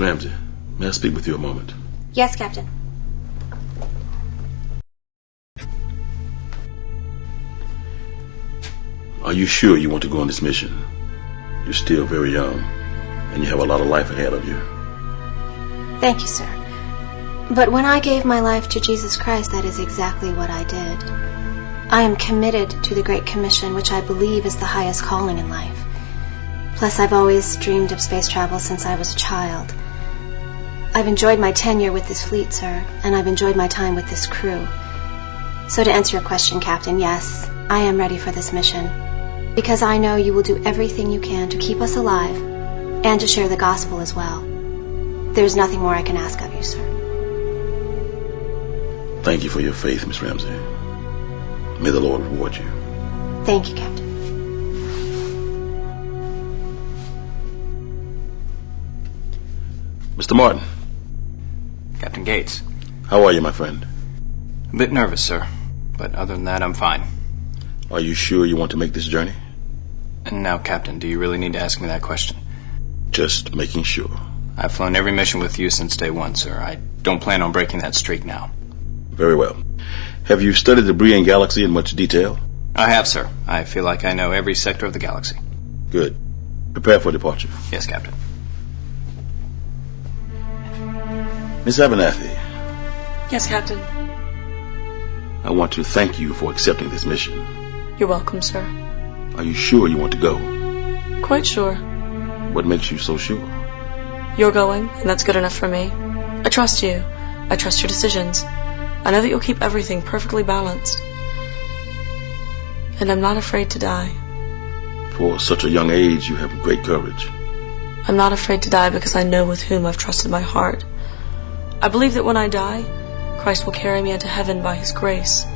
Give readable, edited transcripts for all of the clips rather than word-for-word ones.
Ramsey, may I speak with you a moment? Yes, Captain. Are you sure you want to go on this mission? You're still very young, and you have a lot of life ahead of you. Thank you, sir. But when I gave my life to Jesus Christ, that is exactly what I did. I am committed to the Great Commission, which I believe is the highest calling in life. Plus, I've always dreamed of space travel since I was a child. I've enjoyed my tenure with this fleet, sir, and I've enjoyed my time with this crew. So to answer your question, Captain, yes, I am ready for this mission. Because I know you will do everything you can to keep us alive and to share the gospel as well. There's nothing more I can ask of you, sir. Thank you for your faith, Miss Ramsey. May the Lord reward you. Thank you, Captain. Mr. Martin. Captain Gates. How are you, my friend? A bit nervous, sir. But other than that, I'm fine. Are you sure you want to make this journey? And now, Captain, do you really need to ask me that question? Just making sure. I've flown every mission with you since day one, sir. I don't plan on breaking that streak now. Very well. Have you studied the Brian Galaxy in much detail? I have, sir. I feel like I know every sector of the galaxy. Good. Prepare for departure. Yes, Captain. Miss Abernathy. Yes, Captain. I want to thank you for accepting this mission. You're welcome, sir. Are you sure you want to go? Quite sure. What makes you so sure? You're going, and that's good enough for me. I trust you. I trust your decisions. I know that you'll keep everything perfectly balanced. And I'm not afraid to die. For such a young age, you have great courage. I'm not afraid to die because I know with whom I've trusted my heart. I believe that when I die, Christ will carry me into heaven by His grace,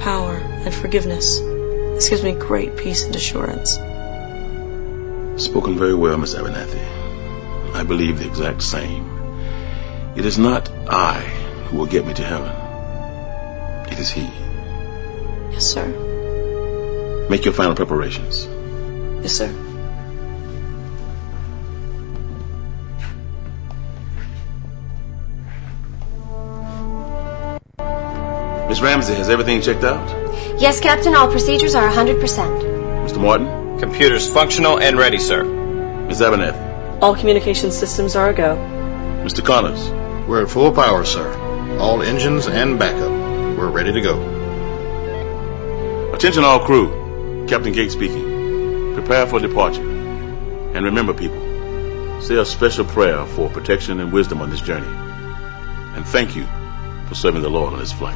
power, and forgiveness. This gives me great peace and assurance. Spoken very well, Miss Abernathy. I believe the exact same. It is not I who will get me to heaven. It is He. Yes, sir. Make your final preparations. Yes, sir. Miss Ramsey, has everything checked out? Yes, Captain, all procedures are 100%. Mr. Martin? Computers functional and ready, sir. Miss Abernathy? All communication systems are a go. Mr. Connors? We're at full power, sir. All engines and backup. We're ready to go. Attention all crew. Captain Gates speaking. Prepare for departure. And remember, people, say a special prayer for protection and wisdom on this journey. And thank you for serving the Lord on this flight.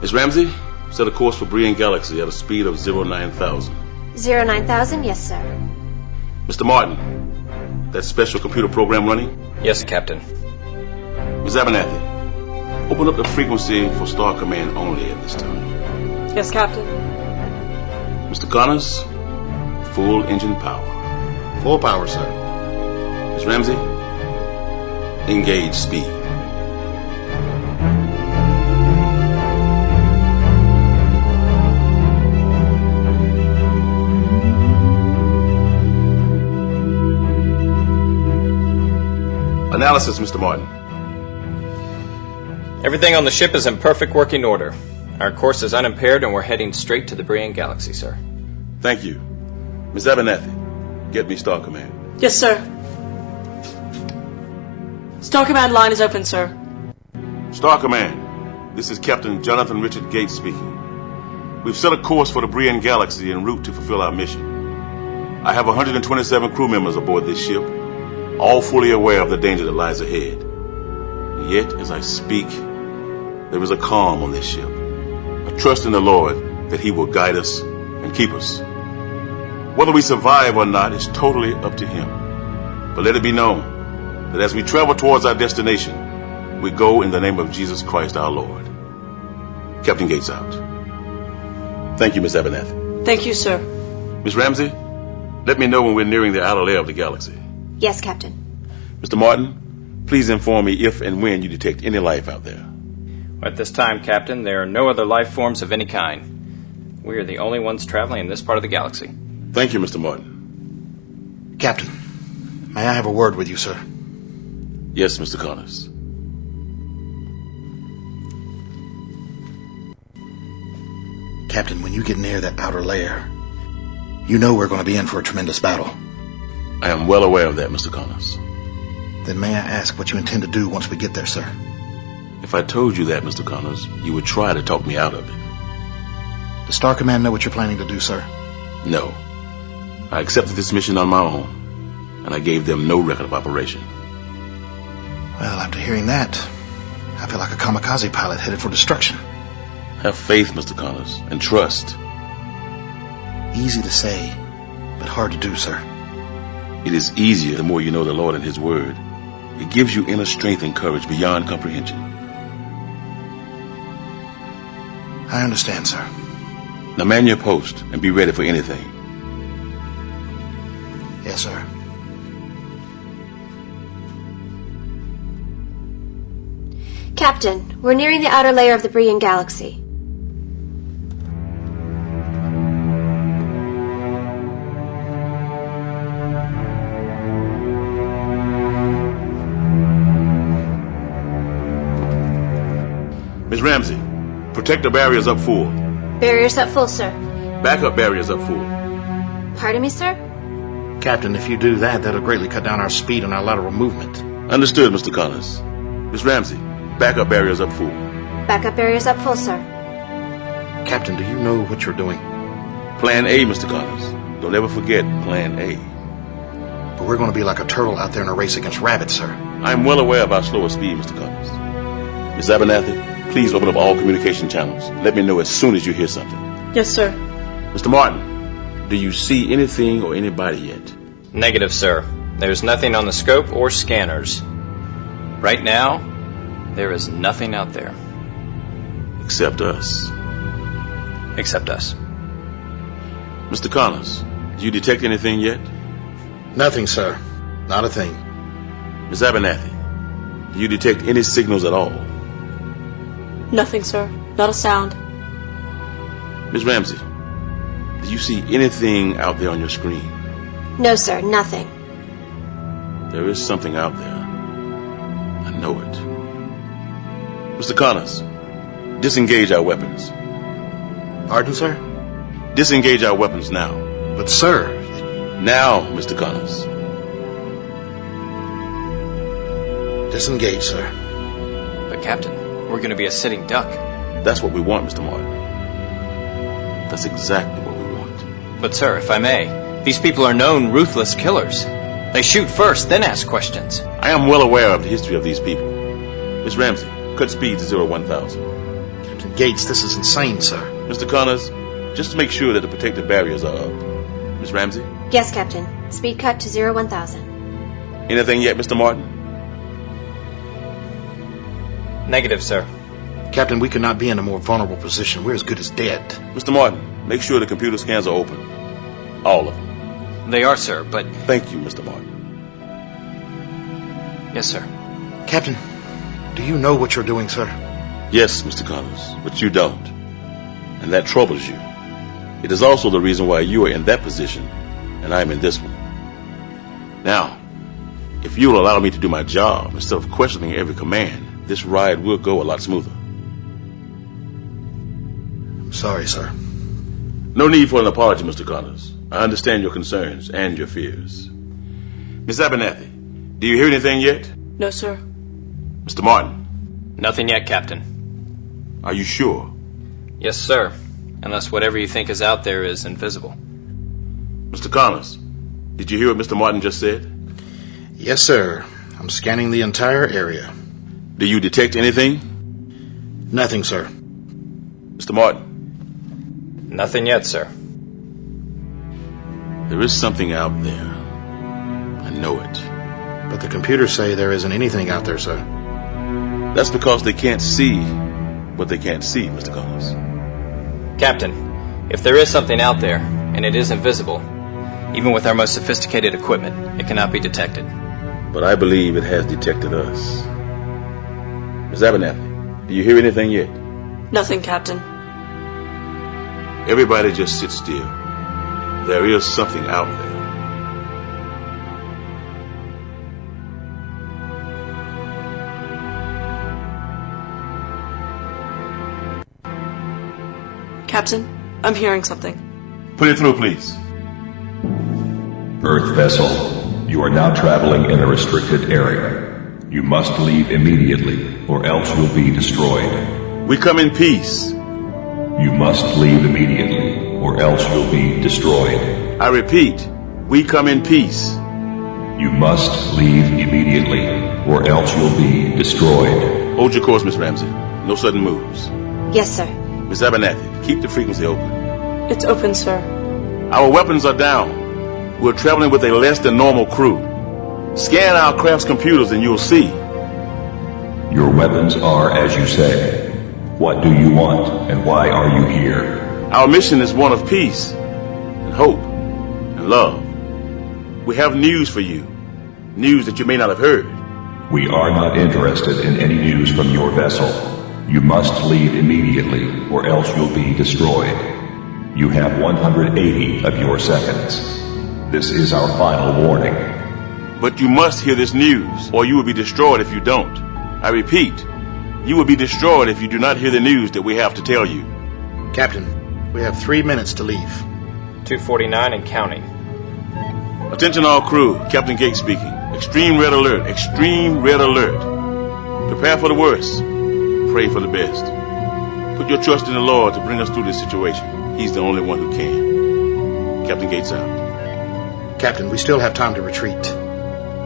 Miss Ramsey, set a course for Brian Galaxy at a speed of 09,000. 09,000, yes, sir. Mr. Martin, that special computer program running? Yes, Captain. Miss Abernathy, open up the frequency for Star Command only at this time. Yes, Captain. Mr. Connors, full engine power. Full power, sir. Miss Ramsey, engage speed. Analysis, Mr. Martin. Everything on the ship is in perfect working order. Our course is unimpaired and we're heading straight to the Brian Galaxy, sir. Thank you. Miss Abernathy, get me Star Command. Yes, sir. Star Command line is open, sir. Star Command, this is Captain Jonathan Richard Gates speaking. We've set a course for the Brian Galaxy en route to fulfill our mission. I have 127 crew members aboard this ship, all fully aware of the danger that lies ahead. And yet, as I speak, there is a calm on this ship, a trust in the Lord that He will guide us and keep us. Whether we survive or not is totally up to Him. But let it be known that as we travel towards our destination, we go in the name of Jesus Christ our Lord. Captain Gates out. Thank you, Miss Abernathy. Thank you, sir. Miss Ramsey, let me know when we're nearing the outer layer of the galaxy. Yes, Captain. Mr. Martin, please inform me if and when you detect any life out there. At this time, Captain, there are no other life forms of any kind. We are the only ones traveling in this part of the galaxy. Thank you, Mr. Martin. Captain, May I have a word with you, sir? Yes, Mr. Connors. Captain, when you get near that outer layer, you know we're going to be in for a tremendous battle. I am well aware of that, Mr. Connors. Then may I ask what you intend to do once we get there, sir? If I told you that, Mr. Connors, you would try to talk me out of it. Does Star Command know what you're planning to do, sir? No. I accepted this mission on my own, and I gave them no record of operation. Well, after hearing that, I feel like a kamikaze pilot headed for destruction. Have faith, Mr. Connors, and trust. Easy to say, but hard to do, sir. It is easier the more you know the Lord and His Word. It gives you inner strength and courage beyond comprehension. I understand, sir. Now man your post and be ready for anything. Yes, sir. Captain, we're nearing the outer layer of the Brian Galaxy. Ms. Ramsey, protector barriers up full. Barriers up full, sir. Backup barriers up full. Pardon me, sir? Captain, if you do that, that'll greatly cut down our speed and our lateral movement. Understood, Mr. Connors. Ms. Ramsey, backup barriers up full. Backup barriers up full, sir. Captain, do you know what you're doing? Plan A, Mr. Connors. Don't ever forget Plan A. But we're going to be like a turtle out there in a race against rabbits, sir. I am well aware of our slower speed, Mr. Connors. Ms. Abernathy, please open up all communication channels. Let me know as soon as you hear something. Yes, sir. Mr. Martin, do you see anything or anybody yet? Negative, sir. There's nothing on the scope or scanners. Right now, there is nothing out there. Except us. Except us. Mr. Connors, do you detect anything yet? Nothing, sir. Not a thing. Ms. Abernathy, do you detect any signals at all? Nothing, sir. Not a sound. Ms. Ramsey, do you see anything out there on your screen? No, sir, nothing. There is something out there. I know it. Mr. Connors, disengage our weapons. Pardon, sir? Disengage our weapons now. But, sir... Now, Mr. Connors. Disengage, sir. But, Captain, we're going to be a sitting duck. That's what we want, Mr. Martin. That's exactly what we want. But, sir, if I may, these people are known ruthless killers. They shoot first, then ask questions. I am well aware of the history of these people. Miss Ramsey, cut speed to 0-1000. Captain Gates, this is insane, sir. Mr. Connors, just to make sure that the protective barriers are up. Miss Ramsey? Yes, Captain. Speed cut to 0-1000. Anything yet, Mr. Martin? Negative, sir. Captain, we could not be in a more vulnerable position. We're as good as dead. Mr. Martin, make sure the computer scans are open. All of them. They are, sir, but... Thank you, Mr. Martin. Yes, sir. Captain, do you know what you're doing, sir? Yes, Mr. Connors, but you don't. And that troubles you. It is also the reason why you are in that position, and I am in this one. Now, if you will allow me to do my job instead of questioning every command, this ride will go a lot smoother. Sorry, sir. No need for an apology, Mr. Connors. I understand your concerns and your fears. Miss Abernathy, do you hear anything yet? No, sir. Mr. Martin? Nothing yet, Captain. Are you sure? Yes, sir. Unless whatever you think is out there is invisible. Mr. Connors, did you hear what Mr. Martin just said? Yes, sir. I'm scanning the entire area. Do you detect anything? Nothing, sir. Mr. Martin? Nothing yet, sir. There is something out there. I know it. But the computers say there isn't anything out there, sir. That's because they can't see what they can't see, Mr. Connors. Captain, if there is something out there, and it is invisible, even with our most sophisticated equipment, it cannot be detected. But I believe it has detected us. Miss Abernathy, do you hear anything yet? Nothing, Captain. Everybody just sit still. There is something out there. Captain, I'm hearing something. Put it through, please. Earth vessel, you are now traveling in a restricted area. You must leave immediately, or else you'll be destroyed. We come in peace. You must leave immediately, or else you'll be destroyed. I repeat, we come in peace. You must leave immediately, or else you'll be destroyed. Hold your course, Miss Ramsey. No sudden moves. Yes, sir. Miss Abernathy, keep the frequency open. It's open, sir. Our weapons are down. We're traveling with a less than normal crew. Scan our craft's computers and you'll see. Your weapons are as you say. What do you want, and why are you here? Our mission is one of peace, and hope, and love. We have news for you. News that you may not have heard. We are not interested in any news from your vessel. You must leave immediately, or else you'll be destroyed. You have 180 of your seconds. This is our final warning. But you must hear this news, or you will be destroyed if you don't. I repeat, you will be destroyed if you do not hear the news that we have to tell you. Captain, we have 3 minutes to leave. 2:49 and counting. Attention all crew, Captain Gates speaking. Extreme red alert, extreme red alert. Prepare for the worst, pray for the best. Put your trust in the Lord to bring us through this situation. He's the only one who can. Captain Gates out. Captain, we still have time to retreat.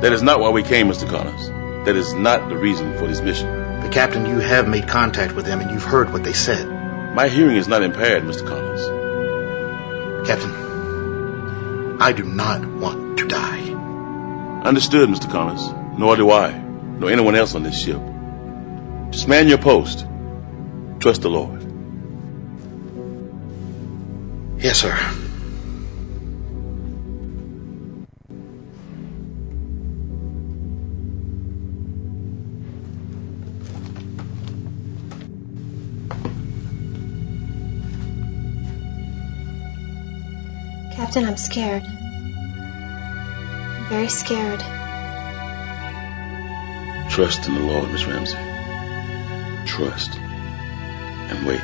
That is not why we came, Mr. Connors. That is not the reason for this mission. But Captain, you have made contact with them and you've heard what they said. My hearing is not impaired, Mr. Connors. Captain, I do not want to die. Understood, Mr. Connors. Nor do I, nor anyone else on this ship. Just man your post. Trust the Lord. Yes, sir. Captain, I'm scared. I'm very scared. Trust in the Lord, Miss Ramsey. Trust. And wait.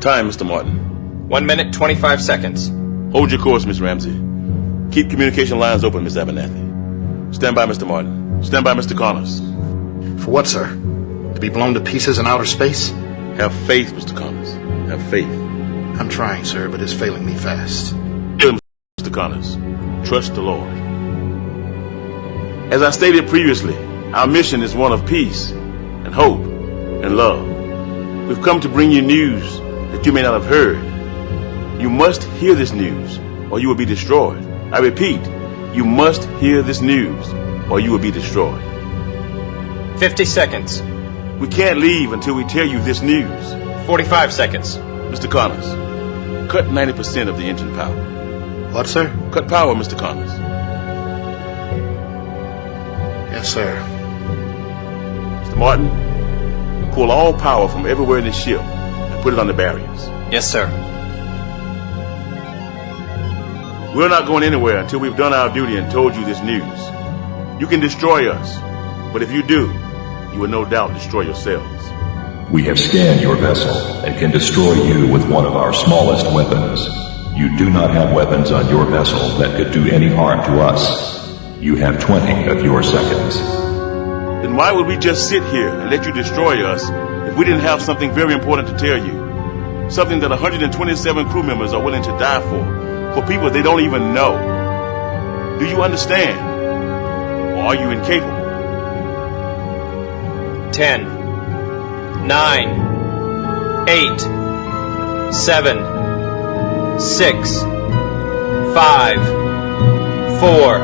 Time, Mr. Martin. 1 minute, 25 seconds. Hold your course, Miss Ramsey. Keep communication lines open, Miss Abernathy. Stand by, Mr. Martin. Stand by, Mr. Connors. For what, sir? To be blown to pieces in outer space? Have faith, Mr. Connors. Have faith. I'm trying, sir, but it's failing me fast. Mr. Connors. Trust the Lord. As I stated previously, our mission is one of peace and hope and love. We've come to bring you news that you may not have heard. You must hear this news, or you will be destroyed. I repeat, you must hear this news, or you will be destroyed. 50 seconds. We can't leave until we tell you this news. 45 seconds. Mr. Connors, cut 90% of the engine power. What, sir? Cut power, Mr. Connors. Yes, sir. Mr. Martin, pull all power from everywhere in the ship and put it on the barriers. Yes, sir. We're not going anywhere until we've done our duty and told you this news. You can destroy us, but if you do, you will no doubt destroy yourselves. We have scanned your vessel and can destroy you with one of our smallest weapons. You do not have weapons on your vessel that could do any harm to us. You have 20 of your seconds. Then why would we just sit here and let you destroy us if we didn't have something very important to tell you? Something that 127 crew members are willing to die for people they don't even know. Do you understand? Or are you incapable? 10, 9, 8, 7, 6, 5, 4,